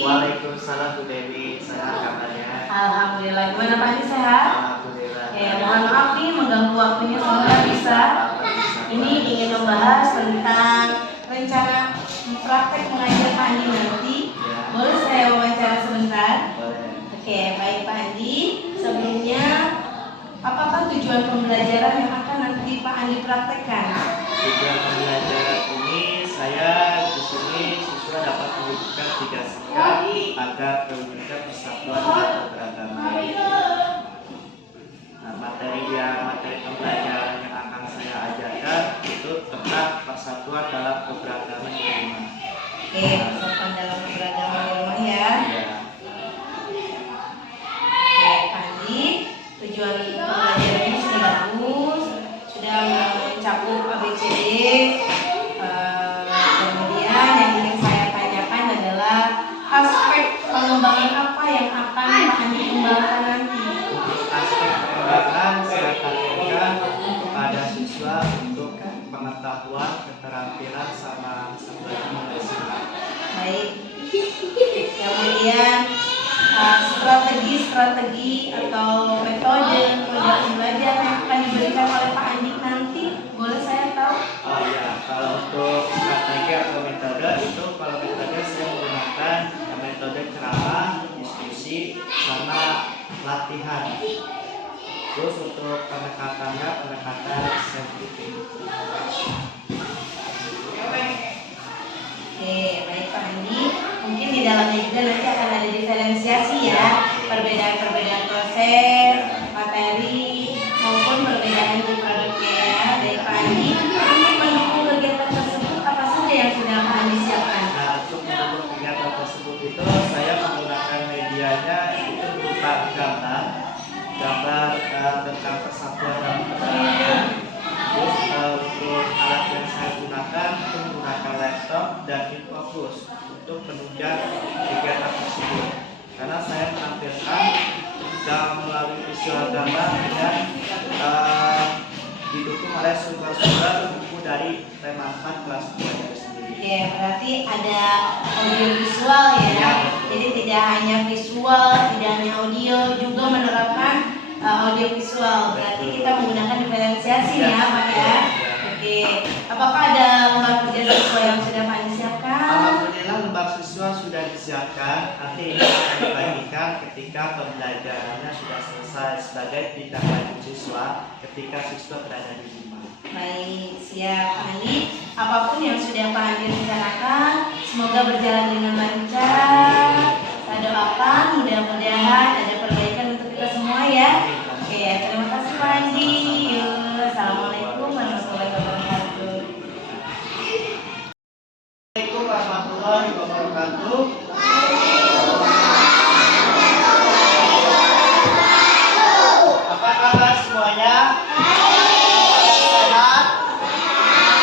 Waalaikumsalam Bu Dewi, sehat kabarnya? Alhamdulillah, gimana Pak Andi sehat? Alhamdulillah. Mohon maaf nih mengganggu waktunya, semoga bisa. Ini ingin membahas tentang rencana praktek mengajar Pak Andi nanti. Boleh saya wawancara sebentar? Boleh. Oke, baik Pak Andi. Sebelumnya, apakah tujuan pembelajaran yang akan nanti Pak Andi praktekkan? Tujuan pembelajaran ini saya di sini siswa dapat mewujudkan 3 sikap agar terwujudnya persatuan dan keberagaman. Nah, materi pembelajaran yang akan saya ajarkan itu tentang persatuan dalam keberagaman di rumah. Oke, persatuan dalam keberagaman di rumah ya. Ya. Oke, Pak Andi, tujuan pembelajaran ini sudah bagus, sudah mencakup ABCD. Kemudian yang ingin saya tanyakan adalah aspek pengembangan apa yang akan Pak Andi kembangkan nanti? Aspek pengembangan saya tanyakan kepada siswa untuk pengetahuan, keterampilan, sama bersikap. Baik. Kemudian strategi atau metode belajar yang akan diberikan oleh Pak Andi nanti, boleh saya tahu? Oh ya, kalau untuk strategi atau metode itu, kalau metode saya menggunakan metode ceramah, diskusi, sama latihan. Terus untuk pendekatannya pendekatan saintifik. Oke, baik Pak Andi. Mungkin di dalamnya juga nanti akan ada diferensiasi ya, perbedaan proses, materi, maupun perbedaan di produknya ya. Dari Pak Andi, untuk mendukung kegiatan tersebut apa saja yang sudah Pak Andi siapkan? Nah, untuk mendukung kegiatan tersebut itu saya menggunakan medianya itu berupa gambar tentang persatuan dalam keberagaman. Terus untuk alat yang saya gunakan itu menggunakan laptop dan infocus untuk menunjang kegiatan tersebut. Karena saya menampilkan melalui visual gambar dan didukung oleh sumber-sumber buku dari tema 4 kelas 2 itu sendiri. Oke, berarti ada audio visual ya. Jadi tidak hanya visual, tidak hanya audio, juga menerapkan audio visual. Berarti kita menggunakan diferensiasi ya, Pak ya. Oke, apakah ada lembar kerja siswa yang sudah Pak Andi siapkan? Alhamdulillah lembar siswa sudah disiapkan. Nanti ini akan dibagikan ketika pembelajarannya sudah selesai sebagai tindak lanjut siswa ketika siswa berada di rumah. Baik, siap Pak Andi. Apapun yang sudah Pak Andi rencanakan, semoga berjalan dengan lancar. Saya doakan mudah-mudahan ada perbaikan untuk kita semua ya. Oke, terima kasih Pak Andi. Assalamualaikum warahmatullahi wabarakatuh. Assalamualaikum warahmatullahi wabarakatuh. Apa kabar semuanya? Sehat?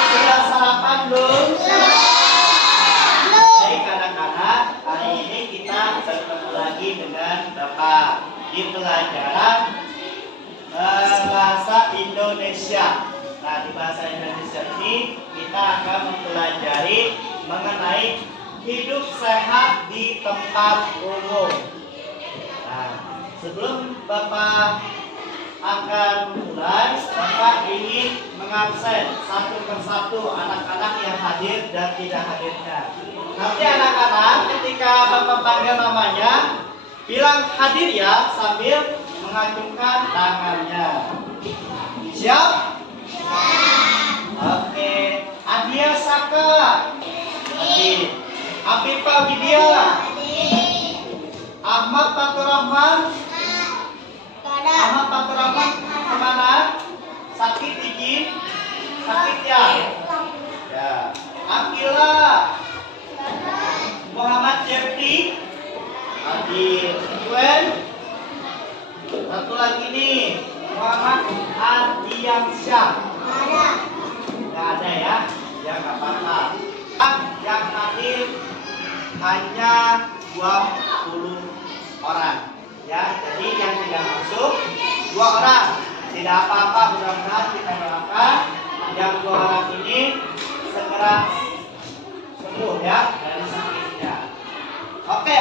Sudah sarapan belum? Baik anak-anak, hari ini kita bertemu lagi dengan Bapak di pelajaran bahasa Indonesia. Nah, di bahasa Indonesia ini kita akan mempelajari mengenai hidup sehat di tempat umum. Nah, sebelum Bapak akan mulai, Bapak ingin mengabsen satu persatu anak-anak yang hadir dan tidak hadirnya. Nanti anak-anak ketika Bapak panggil namanya, bilang hadir ya sambil mengacungkan tangannya. Siap? Oke. Adia Saka. Hadir. Afifa Widya. Ahmad Faturrahman. Ahmad Faturrahman kemana? Sakit izin? Sakit ya? Ya. Akila. Muhammad Jepti. Hadir. Gwen. Satu lagi nih. Muhammad Ardiansyah. Nggak ada ya? Ya nggak apa-apa. berarti hanya 20 orang. Ya, jadi yang tidak masuk 2 orang. Tidak apa-apa, mudah-mudahan kita doakan yang 2 orang ini segera sembuh ya dari sakitnya. Oke,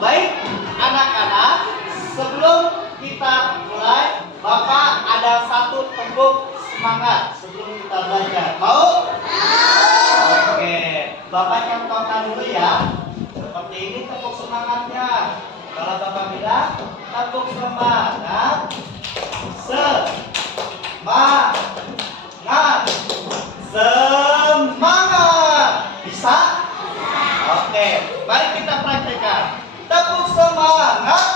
baik anak-anak, sebelum kita mulai, Bapak ada satu tepuk semangat sebelum kita belajar. Mau? Oke, Bapak contohkan dulu ya. Seperti ini tepuk semangatnya. Kalau Bapak bilang tepuk semangat, semangat, bisa? Oke, mari kita praktekkan. Tepuk semangat.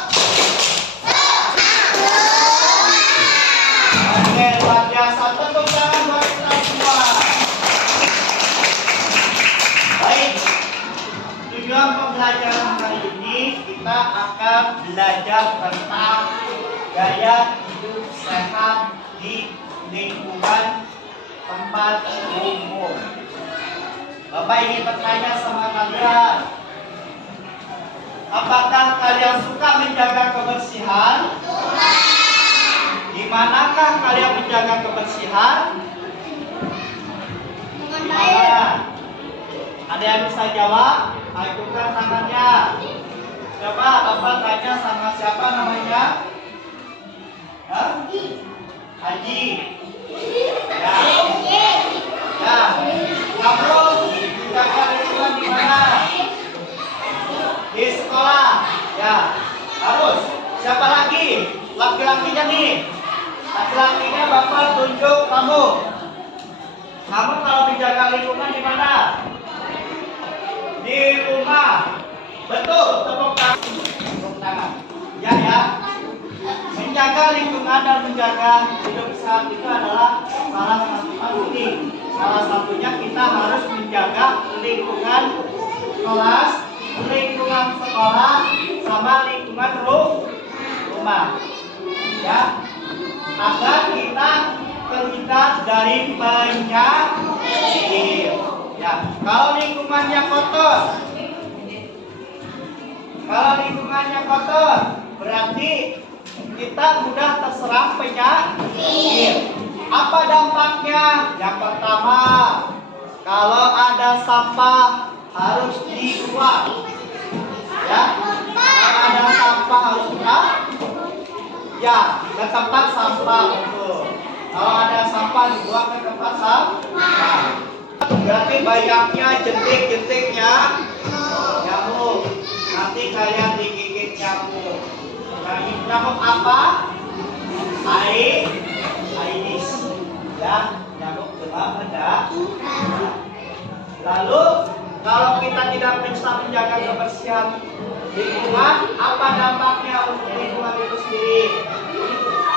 Oke, luar biasa. Tepuk tangan buat kita semua. Baik, tujuan pembelajaran kali ini kita akan belajar tentang gaya hidup sehat di lingkungan tempat umum. Bapak ingin bertanya sama kalian, apakah kalian suka menjaga kebersihan? Di manakah kalian menjaga kebersihan? Di mana? Ada yang bisa jawab? Ajukan tangannya. Coba Bapak tanya sama siapa namanya? Haji. Ya. Ya. Kamu menjaga lingkungan di mana? Di sekolah. Ya. Harus. Siapa lagi? Laki-lakinya nih. Laki-lakinya Bapak tunjuk kamu. Kamu kalau menjaga lingkungan di mana? Di rumah. Betul. Tepuk tangan. Ya ya. Menjaga lingkungan dan menjaga hidup sehat itu adalah salah satu penting. Salah satunya kita harus menjaga lingkungan kelas, lingkungan sekolah, sama lingkungan rumah. Ya, agar kita terhindar dari penyakit. Ya, kalau lingkungannya kotor, berarti kita mudah terserang penyakit. Apa dampaknya? Yang pertama, kalau ada sampah harus dibuang. Ya, kalau ada sampah harus dibuang. Ya, ke tempat sampah betul. Kalau ada sampah dibuang ke tempat sampah. Berarti banyaknya jentik-jentiknya nyamuk. Nanti kalian digigit nyamuk. Nyamuk apa? Aedes. Ya, nyamuk demam berdarah. Lalu kalau kita tidak bisa menjaga kebersihan lingkungan, apa dampaknya untuk lingkungan itu sendiri?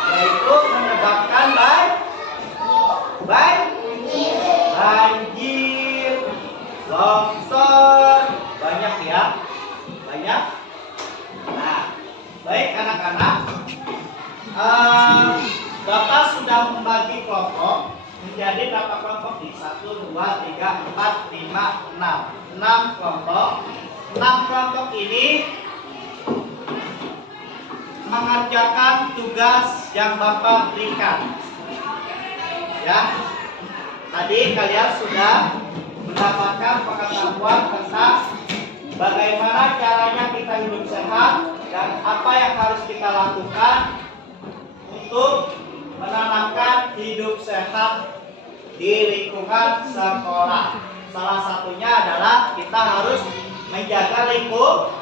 Yaitu menyebabkan banjir, longsor, banyak ya, banyak. Nah, baik anak-anak, Bapak sudah membagi kelompok menjadi berapa kelompok nih? 1, 2, 3, 4, 5, 6. 6 kelompok. 6 kelompok ini mengerjakan tugas yang Bapak berikan. Ya, tadi kalian sudah mendapatkan pengetahuan tentang bagaimana caranya kita hidup sehat dan apa yang harus kita lakukan untuk menanamkan hidup sehat di lingkungan sekolah. Salah satunya adalah kita harus menjaga lingkungan.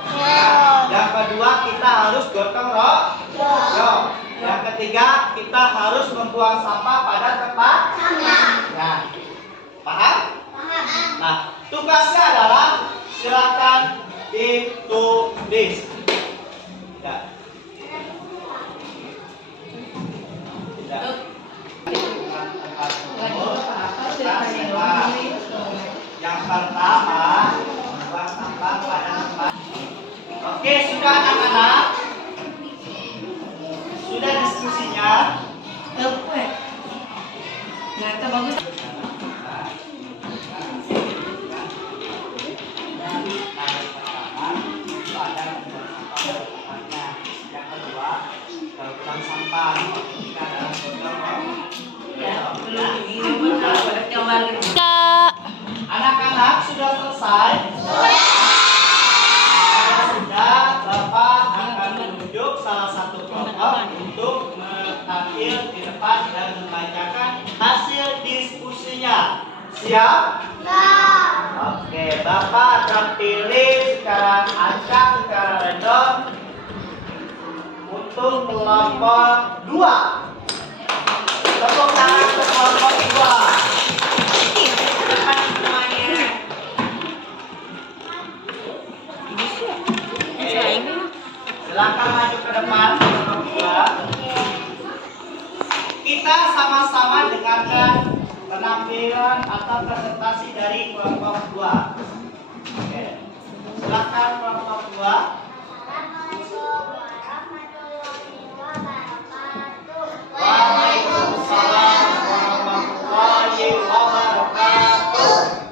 Yang kedua, kita harus gotong royong. Yang ketiga, kita harus membuang sampah pada tempat. Nah, paham? Nah, tugasnya adalah silakan ditulis. Ya. Yang pertama, membuang sampah pada tempat. Oke, sudah anak-anak? Sudah diskusinya? Nah, itu bagus. Lakukan sampah ketika dalam gotong royong. Anak-anak sudah selesai. Kalau sudah, Bapak akan menunjuk salah satu kelompok untuk tampil di depan dan membacakan hasil diskusinya. Siap? Oke, Bapak akan pilih secara acak, secara random untuk kelompok 2. Tepuk tangan untuk kelompok 2. Silakan maju ke depan kelompok 2. Kita sama-sama dengarkan penampilan atau presentasi dari kelompok 2. Oke. Silakan kelompok 2. Waalaikumsalam warahmatullahi wabarakatuh.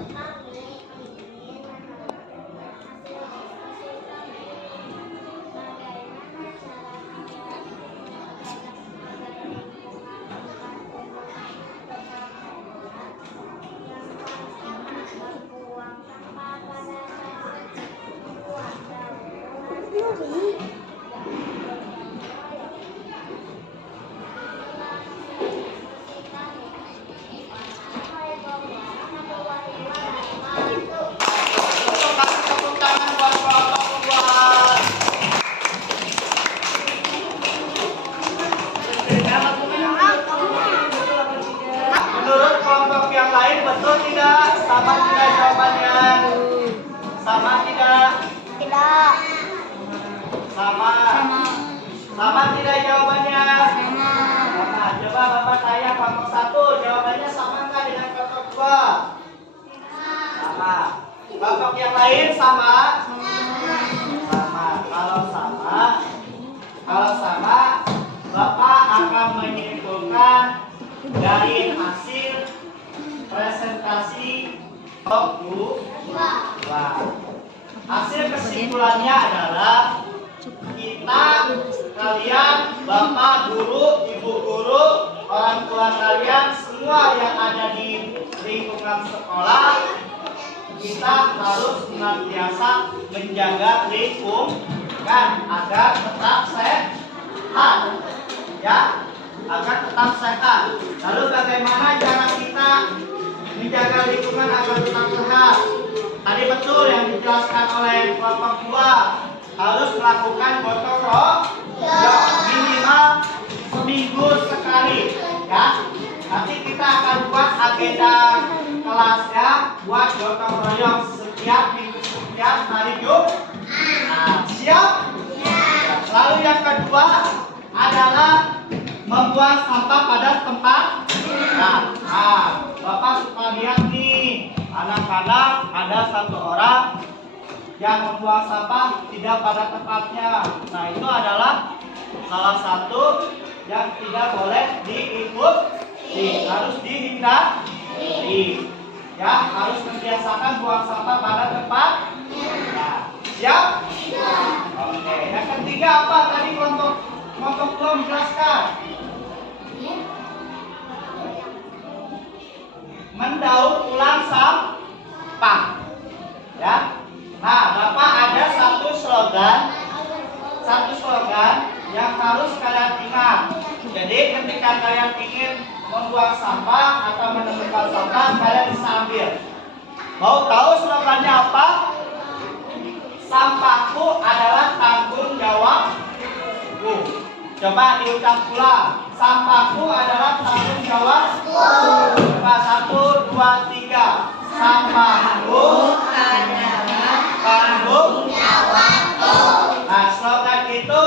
Menurut kelompok yang lain betul tidak? Sama tidak jawabannya? Sama tidak? Tidak. Sama. Sama tidak jawabannya? Sama. Coba Bapak tanya kelompok 1, jawabannya sama nggak dengan kelompok 2? Sama. Kelompok yang lain sama? Sama. Kalau sama, Bapak akan menyimpulkan dari hasil presentasi kelompok 2. Hasil kesimpulannya adalah kalian, Bapak guru, Ibu guru, orang tua kalian, semua yang ada di lingkungan sekolah, kita harus senantiasa menjaga lingkungan agar tetap sehat, ya, agar tetap sehat. Lalu bagaimana cara kita menjaga lingkungan agar tetap sehat? Tadi betul yang dijelaskan oleh kelompok 2, harus melakukan gotong royong minimal seminggu sekali, ya. Nanti kita akan buat agenda kelasnya buat gotong royong setiap minggu, setiap hari Jumat. Nah, siap? Lalu yang kedua adalah membuang sampah pada tempat. Nah, Bapak suka lihat nih, anak-anak ada satu orang yang membuang sampah tidak pada tempatnya. Nah, itu adalah salah satu yang tidak boleh diikuti, harus dihindari. Ya, harus membiasakan buang sampah pada tempat. Nah, siap? Oke. Yang ketiga apa tadi kelompok 2 menjelaskan? Mendaur ulang sampah. Ya. Nah, Bapak ada satu slogan yang harus kalian ingat. Jadi ketika kalian ingin membuang sampah atau menemukan sampah, kalian bisa ambil. Mau tahu slogannya apa? Sampahku adalah tanggung jawabku. Coba diucap pula. Sampahku adalah tanggung jawabku. Coba 1, 2, 3. Sampahku adalah tanggung jawabku. Nah, slogan itu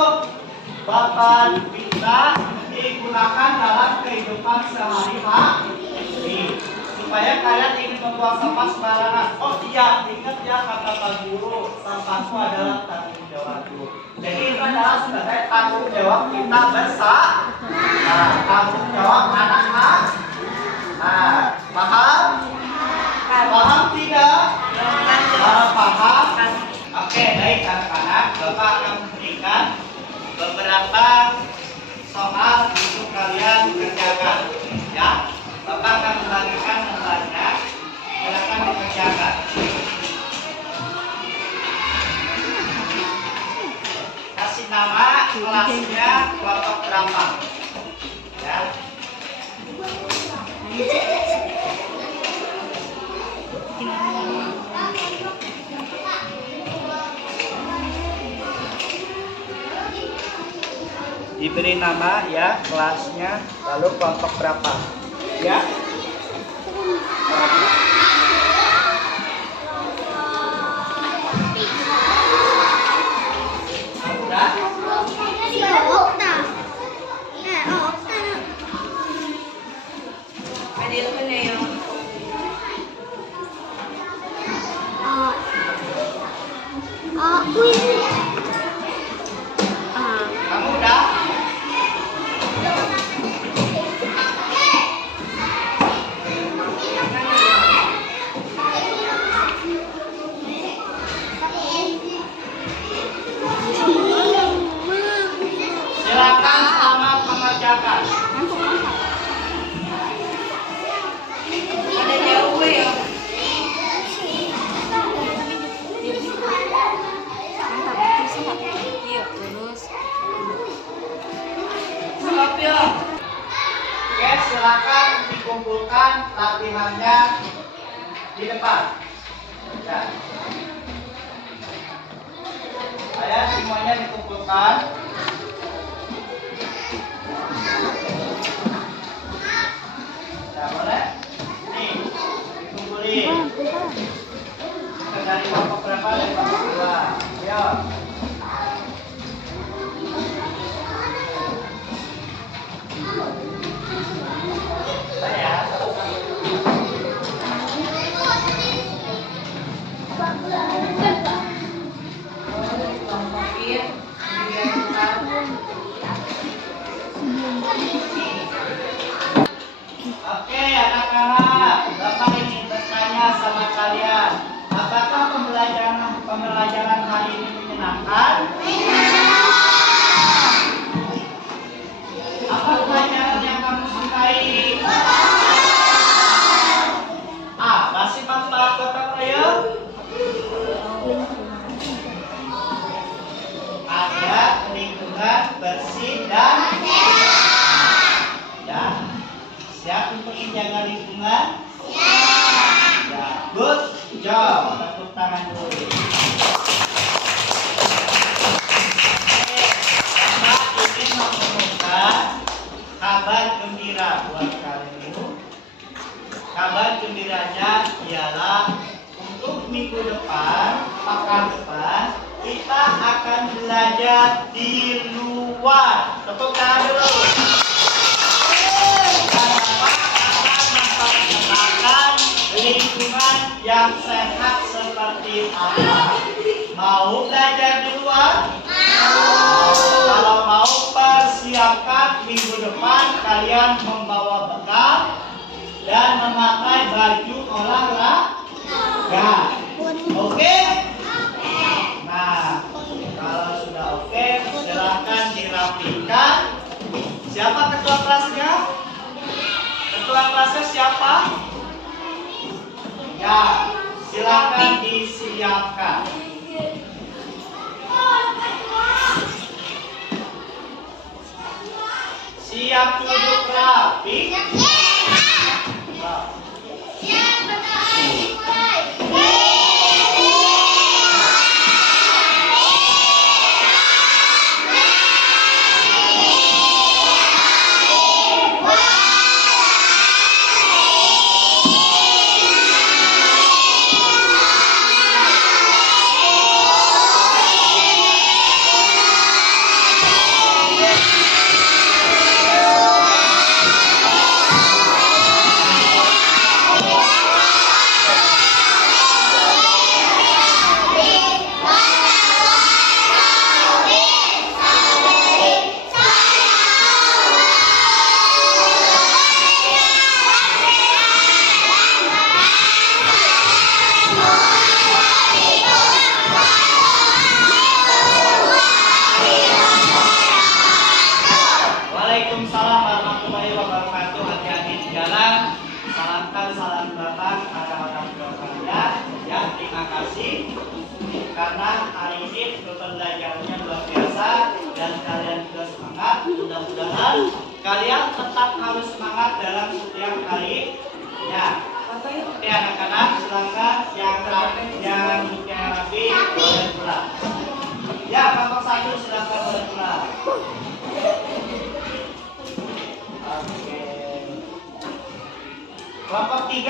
Bapak bisa digunakan dalam kehidupan sehari-hari supaya kalian ingin membuang sampah sembarangan. Oh iya, ingat ya kata Pak Guru, sampahku adalah tanggung jawabku. Jadi itu adalah sebagai tanggung jawab kita bersama. Nah, tanggung jawab anak-anak. Nah, paham? Paham tidak? Paham? Oke, baik anak-anak. Bapak akan memberikan beberapa soal untuk kalian kerjakan. Ya, Bapak akan membagikan soalnya. Silakan dikerjakan. Kasih nama kelasnya kelompok berapa? Ya. Diberi nama ya kelasnya, lalu kelompok berapa? Ya. Udah? Kamu udah? Silakan selamat mengerjakan. Ada jauh ya. Stop ya. Oke, silakan dikumpulkan latihannya di depan. Ya. Ayo semuanya dikumpulkan. Nah, boleh? Nih, dikumpulin. Dari kelompok berapa? Dari kelompok 2. Ayo. Saya. Oke, anak-anak, Bapak ingin bertanya sama kalian, apakah pembelajaran hari ini menyenangkan? Apa pelajaran yang kamu sukai? Masih manfaat gotong royong? Ada lingkungan bersih dan ya. Siap untuk menjaga lingkungan? Ya, good job. Tepuk tangan dulu. Bapak ingin mengumumkan kabar gembira buat kalian. Kabar gembiranya ialah untuk minggu depan, pekan depan, kita akan belajar di luar. Tepuk tangan dulu. Lingkungan yang sehat seperti apa? Mau belajar di luar? Kalau mau, persiapkan minggu depan kalian membawa bekal dan memakai baju olahraga. Oke? Nah, kalau sudah oke, silakan dirapikan. Siapa ketua kelasnya? Ketua kelasnya siapa? Ya, silakan disiapkan. Siap duduk rapi. Silahkan salam Bapak kepada orang tua kalian. Ya, terima kasih. Karena hari ini pembelajarannya luar biasa dan kalian juga semangat. Mudah-mudahan kalian tetap harus semangat dalam setiap hari. Ya, oke anak-anak, silakan yang rapi boleh pulang. Ya, kelompok 1 silakan boleh pulang. Oke. Kelompok 3.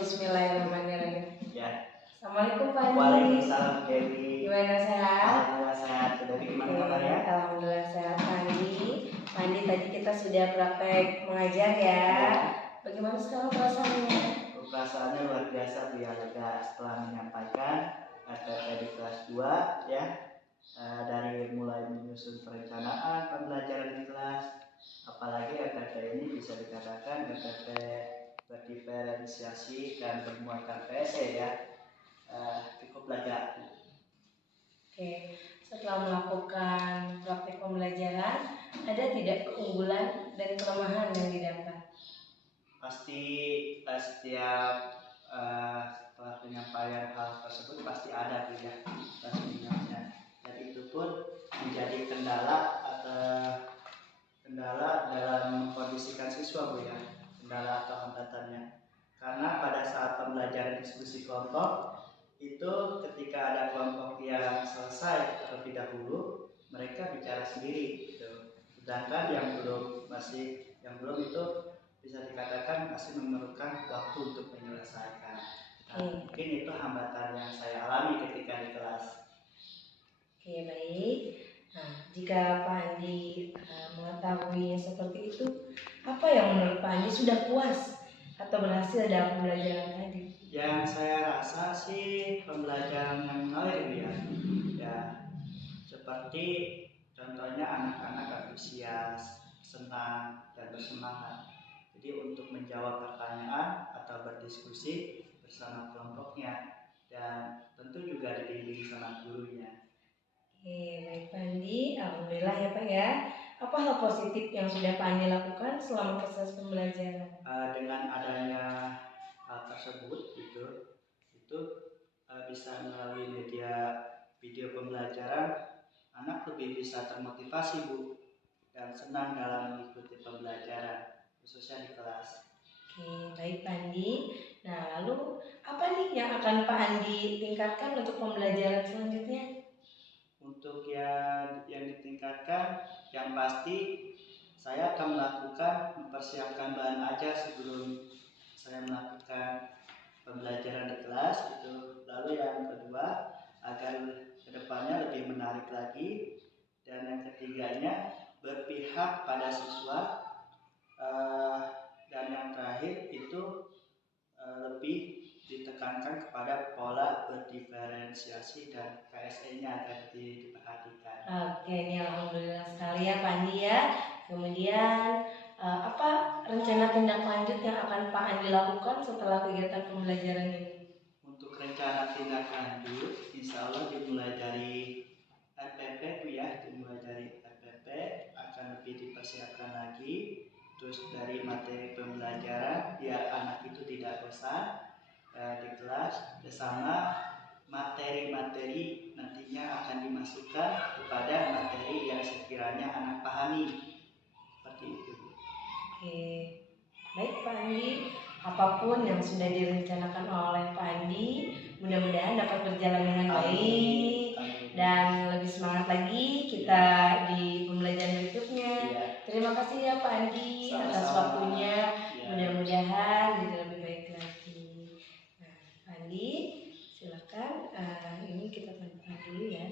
Bismillahirrahmanirrahim. Ya. Assalamualaikum Pak Andi. Waalaikumsalam Dewi. Gimana, sehat? Alhamdulillah sehat. Dewi gimana kabarnya? Alhamdulillah sehat Pak Andi. Pak Andi, tadi kita sudah praktek mengajar ya. Bagaimana sekarang perasaannya? Perasaannya luar biasa Bu ya, lega setelah menyampaikan RPP di kelas 2 ya. Dari mulai menyusun perencanaan pembelajaran di kelas, apalagi RPP ini bisa dikatakan RPP berdiferensiasi dan bermuatan PSE ya. Cukup lega. Oke, setelah melakukan praktek pembelajaran, ada tidak keunggulan dan kelemahan yang didapat? Pasti setiap setelah penyampaian hal tersebut pasti ada Bu ya, plus minusnya. Dan itu pun menjadi kendala dalam mengkondisikan siswa Bu ya, kendala atau hambatannya. Karena pada saat pembelajaran diskusi kelompok itu ketika ada kelompok yang selesai terlebih dahulu, mereka bicara sendiri gitu. Sedangkan yang belum itu bisa dikatakan masih memerlukan waktu untuk menyelesaikan. Mungkin itu hambatan yang saya alami ketika di kelas. Oke, baik. Nah, jika Pak Andi mengetahui seperti itu, apa yang menurut Pak Andi sudah puas atau berhasil dalam pembelajaran tadi? Yang saya rasa sih pembelajaran yang menarik ya. Ya, seperti contohnya anak-anak antusias, senang dan bersemangat. Jadi untuk menjawab pertanyaan atau berdiskusi bersama kelompoknya dan tentu juga dibimbing sama gurunya. Oke, baik Pak Andi, alhamdulillah ya Pak ya. Apa hal positif yang sudah Pak Andi lakukan selama proses pembelajaran? Dengan adanya hal tersebut itu bisa melalui media video pembelajaran, anak lebih bisa termotivasi Bu dan senang dalam mengikuti pembelajaran khususnya di kelas. Oke, baik Pak Andi. Nah, lalu apa nih yang akan Pak Andi tingkatkan untuk pembelajaran selanjutnya? Untuk yang ditingkatkan, yang pasti saya akan mempersiapkan bahan ajar sebelum saya melakukan pembelajaran di kelas itu. Lalu yang kedua, agar kedepannya lebih menarik lagi, dan yang ketiganya berpihak pada siswa, dan yang terakhir itu lebih ditekankan kepada pola berdiferensiasi dan PSE-nya agar diperhatikan. Oke, ini alhamdulillah sekali ya Pak Andi ya. Kemudian apa rencana tindak lanjut yang akan Pak Andi lakukan setelah kegiatan pembelajaran ini? Untuk rencana tindak lanjut, insya Allah dimulai dari RPP Bu ya, akan lebih dipersiapkan lagi. Terus dari materi pembelajaran biar anak itu tidak bosan di kelas, bersama materi-materi nantinya akan dimasukkan kepada materi yang sekiranya anak pahami, seperti itu. Oke, baik Pak Andi, apapun yang sudah direncanakan oleh Pak Andi, mudah-mudahan dapat berjalan dengan baik. Dan lebih semangat lagi kita di pembelajaran berikutnya. Terima kasih ya Pak Andi atas waktunya. Mudah-mudahan jadi lebih baik lagi. Nah, Pak Andi, silakan. Ini kita lanjutkan dulu ya.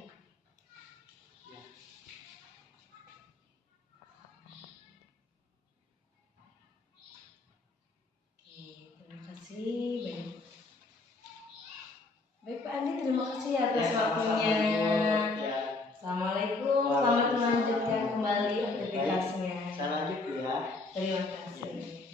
Oke, terima kasih. Baik Pak Andi, terima kasih atas waktunya. Assalamualaikum, selamat melanjutkan kembali aktivitasnya. Saya lanjut ya. Terima kasih.